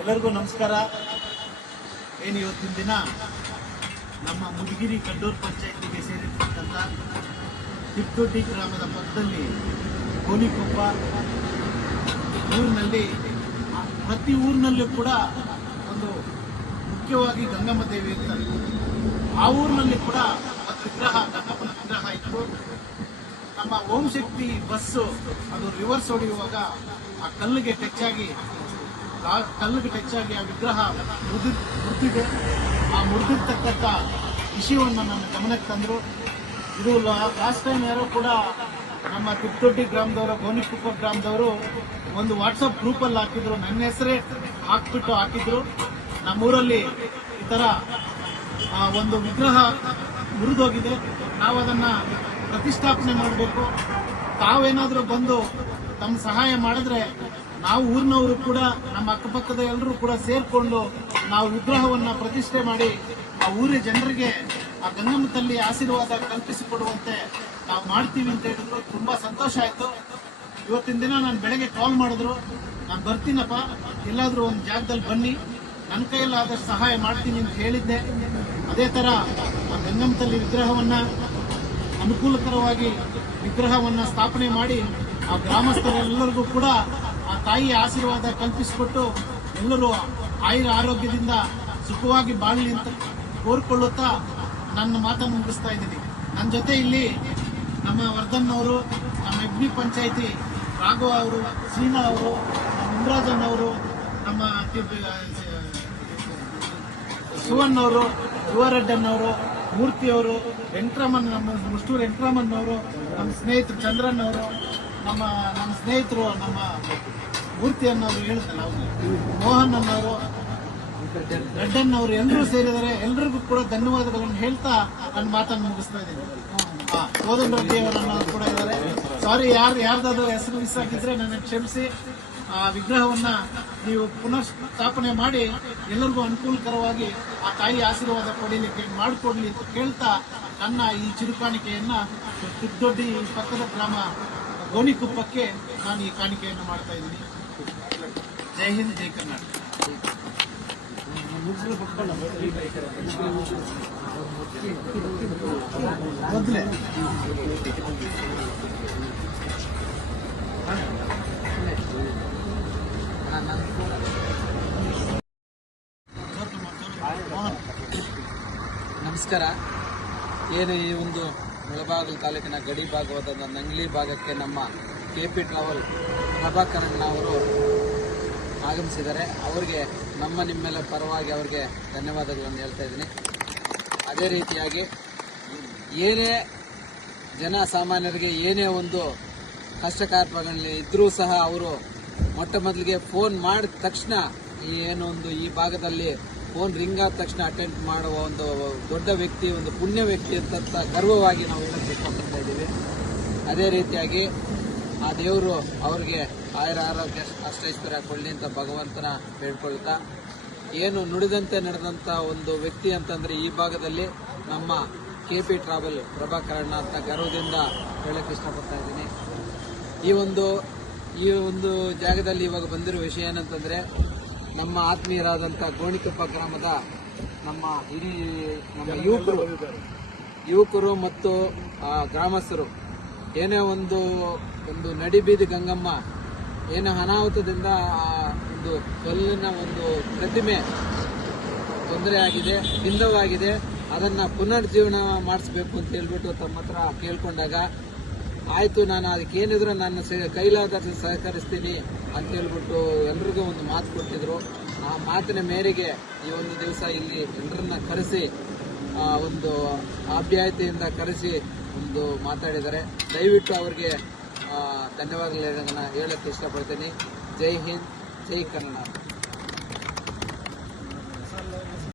ಎಲ್ಲರಿಗೂ ನಮಸ್ಕಾರ. ಏನು ಇವತ್ತಿನ ದಿನ? ನಮ್ಮ ಮುದಗಿರಿ ಕಡ್ಡೂರು ಪಂಚಾಯತಿಗೆ ಸೇರಿರ್ತಕ್ಕಂಥ ತಿಪ್ತೊಡ್ಡಿ ಗ್ರಾಮದ ಪಕ್ಕದಲ್ಲಿ ಗೋಲಿಕೊಪ್ಪ ಊರಿನಲ್ಲಿ ಪ್ರತಿ ಊರಿನಲ್ಲೂ ಕೂಡ ಒಂದು ಮುಖ್ಯವಾಗಿ ಗಂಗಮ್ಮ ದೇವಿ ಅಂತ ಆ ಊರಿನಲ್ಲಿ ಕೂಡ ವಿಗ್ರಹ, ಗಂಗಮ್ಮನ ವಿಗ್ರಹ ಇತ್ತು. ನಮ್ಮ ಓಂ ಶಕ್ತಿ ಬಸ್ಸು ಅದು ರಿವರ್ಸ್ ಹೊಡೆಯುವಾಗ ಆ ಕಲ್ಲಿಗೆ ಟಚ್ ಆಗಿ ಕಲ್ಲಿಗೆ ಟಚ್ ಆಗಿ ಆ ವಿಗ್ರಹ ಮುರಿದು ಮುರಿದಿದೆ ಆ ಮುರಿದಿರ್ತಕ್ಕಂಥ ವಿಷಯವನ್ನು ನನ್ನ ಗಮನಕ್ಕೆ ತಂದರು. ಇದು ಲಾಸ್ಟ್ ಟೈಮ್ ಯಾರೋ ಕೂಡ ನಮ್ಮ ತಿಪ್ಪದೊಡ್ಡಿ ಗ್ರಾಮದವರು ಗೋನಿಕುಪ್ಪ ಗ್ರಾಮದವರು ಒಂದು ವಾಟ್ಸಪ್ ಗ್ರೂಪಲ್ಲಿ ಹಾಕಿದ್ರು. ನನ್ನ ಹೆಸರೇ ಹಾಕ್ಬಿಟ್ಟು ಹಾಕಿದ್ರು. ನಮ್ಮೂರಲ್ಲಿ ಈ ಥರ ಒಂದು ವಿಗ್ರಹ ಮುರಿದೋಗಿದೆ. ನಾವು ಅದನ್ನು ಪ್ರತಿಷ್ಠಾಪನೆ ಮಾಡಬೇಕು. ತಾವೇನಾದರೂ ಬಂದು ತಮ್ಮ ಸಹಾಯ ಮಾಡಿದ್ರೆ ನಾವು ಊರಿನವರು ಕೂಡ, ನಮ್ಮ ಅಕ್ಕಪಕ್ಕದ ಎಲ್ಲರೂ ಕೂಡ ಸೇರಿಕೊಂಡು ನಾವು ವಿಗ್ರಹವನ್ನು ಪ್ರತಿಷ್ಠೆ ಮಾಡಿ ಆ ಊರಿನ ಜನರಿಗೆ ಆ ಗಂಗಮ್ಮ ತಲ್ಲಿ ಆಶೀರ್ವಾದ ಕಲ್ಪಿಸಿಕೊಡುವಂತೆ ನಾವು ಮಾಡ್ತೀವಿ ಅಂತ ಹೇಳಿದ್ರು. ತುಂಬ ಸಂತೋಷ ಆಯಿತು. ಇವತ್ತಿನ ದಿನ ನಾನು ಬೆಳಗ್ಗೆ ಕಾಲ್ ಮಾಡಿದ್ರು. ನಾನು ಬರ್ತೀನಪ್ಪ. ಎಲ್ಲಾದರೂ ಒಂದು ಜಾಗದಲ್ಲಿ ಬನ್ನಿ. ನನ್ನ ಕೈಯಲ್ಲಾದಷ್ಟು ಸಹಾಯ ಮಾಡ್ತೀನಿ ಅಂತ ಹೇಳಿದ್ದೆ. ಅದೇ ಥರ ಆ ಗಂಗಮ್ಮತಲ್ಲಿ ವಿಗ್ರಹವನ್ನು ಅನುಕೂಲಕರವಾಗಿ ವಿಗ್ರಹವನ್ನು ಸ್ಥಾಪನೆ ಮಾಡಿ ಆ ಗ್ರಾಮಸ್ಥರೆಲ್ಲರಿಗೂ ಕೂಡ ಆ ತಾಯಿಯ ಆಶೀರ್ವಾದ ಕಲ್ಪಿಸಿಕೊಟ್ಟು ಎಲ್ಲರೂ ಆಯುರ ಆರೋಗ್ಯದಿಂದ ಸುಖವಾಗಿ ಬಾಳಲಿ ಅಂತ ಕೋರ್ಕೊಳ್ಳುತ್ತಾ ನನ್ನ ಮಾತನ್ನು ಮುಗಿಸ್ತಾ ಇದ್ದೀನಿ. ನನ್ನ ಜೊತೆ ಇಲ್ಲಿ ನಮ್ಮ ವರ್ಧನ್ ಅವರು, ನಮ್ಮ ಎಬ್ನಿ ಪಂಚಾಯಿತಿ, ರಾಘವ ಅವರು, ಸೀನಾ ಅವರು ನಮ್ಮ ಇಂದ್ರಾಜನ್ ಅವರು, ನಮ್ಮ ಸುವರ್ಣ ಅವರು, ಯುವರೆಡ್ಡನ್ ಅವರು, ಮೂರ್ತಿ ಅವರು ವೆಂಕಟರಾಮನ್ ನಮ್ಮ ಮುಷ್ಟೂರು ವೆಂಕಟರಾಮನ್ ಅವರು, ನಮ್ಮ ಸ್ನೇಹಿತರು ಚಂದ್ರನ್ ಅವರು ನಮ್ಮ ನಮ್ಮ ಸ್ನೇಹಿತರು, ನಮ್ಮ ಮೂರ್ತಿ ಅನ್ನೋರು ಅವ್ರು. ಮೋಹನ್ ಅನ್ನೋರು ರೆಡ್ಡನ್ ಅವರು ಎಲ್ಲರೂ ಸೇರಿದರೆ ಎಲ್ರಿಗೂ ಕೂಡ ಧನ್ಯವಾದಗಳನ್ನು ಹೇಳ್ತಾ ನನ್ನ ಮಾತನ್ನು ಮುಗಿಸ್ತಾ ಇದ್ದೀನಿ. ರೆಡ್ಡಿ ಅವರನ್ನ ಕೂಡ ಇದ್ದಾರೆ. ಸಾರಿ ಯಾರು, ಯಾರ್ದಾದ್ರು ಹೆಸರು ಮಿಸ್ ಆಗಿದ್ರೆ ನನ್ನ ಕ್ಷಮಿಸಿ. ಆ ವಿಗ್ರಹವನ್ನ ನೀವು ಪುನಃ ಸ್ಥಾಪನೆ ಮಾಡಿ ಎಲ್ಲರಿಗೂ ಅನುಕೂಲಕರವಾಗಿ ಆ ತಾಯಿ ಆಶೀರ್ವಾದ ಪಡೀಲಿಕ್ಕೆ ಮಾಡಿಕೊಡ್ಲಿ ಅಂತ ಕೇಳ್ತಾ ನನ್ನ ಈ ಚಿರುಕಾಣಿಕೆಯನ್ನ ದೊಡ್ಡ ಪಕ್ಕದ ಗ್ರಾಮ ಗೋಣಿಕುಪ್ಪಕ್ಕೆ ನಾನು ಈ ಕಾಣಿಕೆಯನ್ನು ಮಾಡ್ತಾ ಇದ್ದೀನಿ. ಜೈ ಹಿಂದ್ ಜೈ ಕರ್ನಾಟಕ. ನಮಸ್ಕಾರ. ಏನು ಈ ಒಂದು ಮುಳಬಾಗಿಲು ತಾಲೂಕಿನ ಗಡಿ ಭಾಗವಾದ ನಂಗ್ಲಿ ಭಾಗಕ್ಕೆ ನಮ್ಮ ಕೆ ಪಿ ಟ್ರಾವೆಲ್ ಪ್ರಭಾಕರಣ್ಣ ಅವರು ಆಗಮಿಸಿದ್ದಾರೆ. ಅವರಿಗೆ ನಮ್ಮ ನಿಮ್ಮೆಲ್ಲ ಪರವಾಗಿ ಅವರಿಗೆ ಧನ್ಯವಾದಗಳನ್ನು ಹೇಳ್ತಾ ಇದ್ದೀನಿ. ಅದೇ ರೀತಿಯಾಗಿ ಏನೇ ಜನ ಸಾಮಾನ್ಯರಿಗೆ ಏನೇ ಒಂದು ಕಷ್ಟ ಕಾರ್ಪಗಳಲ್ಲಿ ಇದ್ರೂ ಸಹ ಅವರು ಮೊಟ್ಟ ಮೊದಲಿಗೆ ಫೋನ್ ಮಾಡಿದ ತಕ್ಷಣ ಈ ಏನು ಒಂದು ಈ ಭಾಗದಲ್ಲಿ ಫೋನ್ ರಿಂಗ್ ಆದ ತಕ್ಷಣ ಅಟೆಂಡ್ ಮಾಡುವ ಒಂದು ದೊಡ್ಡ ವ್ಯಕ್ತಿ, ಒಂದು ಪುಣ್ಯ ವ್ಯಕ್ತಿ ಅಂತ ಗರ್ವವಾಗಿ ನಾವು ಹೇಳಕ್ಕೆ ಇಷ್ಟಪಡ್ತಾ ಇದ್ದೀವಿ. ಅದೇ ರೀತಿಯಾಗಿ ಆ ದೇವರು ಅವ್ರಿಗೆ ಆಯುರ ಆರೋಗ್ಯ ಅಷ್ಟೈಶ್ವರ್ಯ ಕೊಡಲಿ ಅಂತ ಭಗವಂತನ ಬೇಡ್ಕೊಳ್ತಾ, ಏನು ನುಡಿದಂತೆ ನಡೆದಂತ ಒಂದು ವ್ಯಕ್ತಿ ಅಂತಂದ್ರೆ ಈ ಭಾಗದಲ್ಲಿ ನಮ್ಮ ಕೆ ಪಿ ಟ್ರಾವೆಲ್ ಪ್ರಭಾಕರಣ್ಣ ಅಂತ ಗರ್ವದಿಂದ ಹೇಳಕ್ಕೆ ಇಷ್ಟಪಡ್ತಾ ಇದ್ದೀನಿ. ಈ ಒಂದು ಈ ಒಂದು ಜಾಗದಲ್ಲಿ ಇವಾಗ ಬಂದಿರೋ ವಿಷಯ ಏನಂತಂದ್ರೆ ನಮ್ಮ ಆತ್ಮೀಯರಾದಂಥ ಗೋಣಿಕೊಪ್ಪ ಗ್ರಾಮದ ನಮ್ಮ ಹಿರಿ ನಮ್ಮ ಯುವಕರು ಯುವಕರು ಮತ್ತು ಆ, ಗ್ರಾಮಸ್ಥರು. ಏನೇ ಒಂದು ಒಂದು ನಡಿಬೀದಿ ಗಂಗಮ್ಮ ಏನೇ ಅನಾಹುತದಿಂದ ಆ ಒಂದು ಕಲ್ಲಿನ ಒಂದು ಪ್ರತಿಮೆ ತೊಂದರೆ ಆಗಿದೆ ಬಿಂದವಾಗಿದೆ ಅದನ್ನು ಪುನರ್ಜೀವನ ಮಾಡಿಸ್ಬೇಕು ಅಂತ ಹೇಳ್ಬಿಟ್ಟು ತಮ್ಮ ಹತ್ರ ಕೇಳ್ಕೊಂಡಾಗ ಆಯ್ತು, ನಾನು ಅದಕ್ಕೆ ಏನಿದ್ರು ನನ್ನ ಸೆ- ಕೈಲಾದಷ್ಟು ಸಹಕರಿಸ್ತೀನಿ ಅಂತ ಹೇಳ್ಬಿಟ್ಟು ಎಲ್ರಿಗೂ ಒಂದು ಮಾತು ಕೊಟ್ಟಿದ್ರು. ಆ ಮಾತಿನ ಮೇರೆಗೆ ಈ ಒಂದು ದಿವಸ ಇಲ್ಲಿ ಎಲ್ಲರನ್ನ ಕರೆಸಿ ಒಂದು ಆಪ್ಯಾಯತೆಯಿಂದ ಕರೆಸಿ ಒಂದು ಮಾತಾಡಿದ್ದಾರೆ. ದಯವಿಟ್ಟು ಅವರಿಗೆ ಧನ್ಯವಾದಗಳು ಧನ್ಯವಾದಗಳನ್ನ ಹೇಳಕ್ಕೆ ಇಷ್ಟಪಡ್ತೀನಿ. ಜೈ ಹಿಂದ್, ಜೈ ಕನ್ನಡ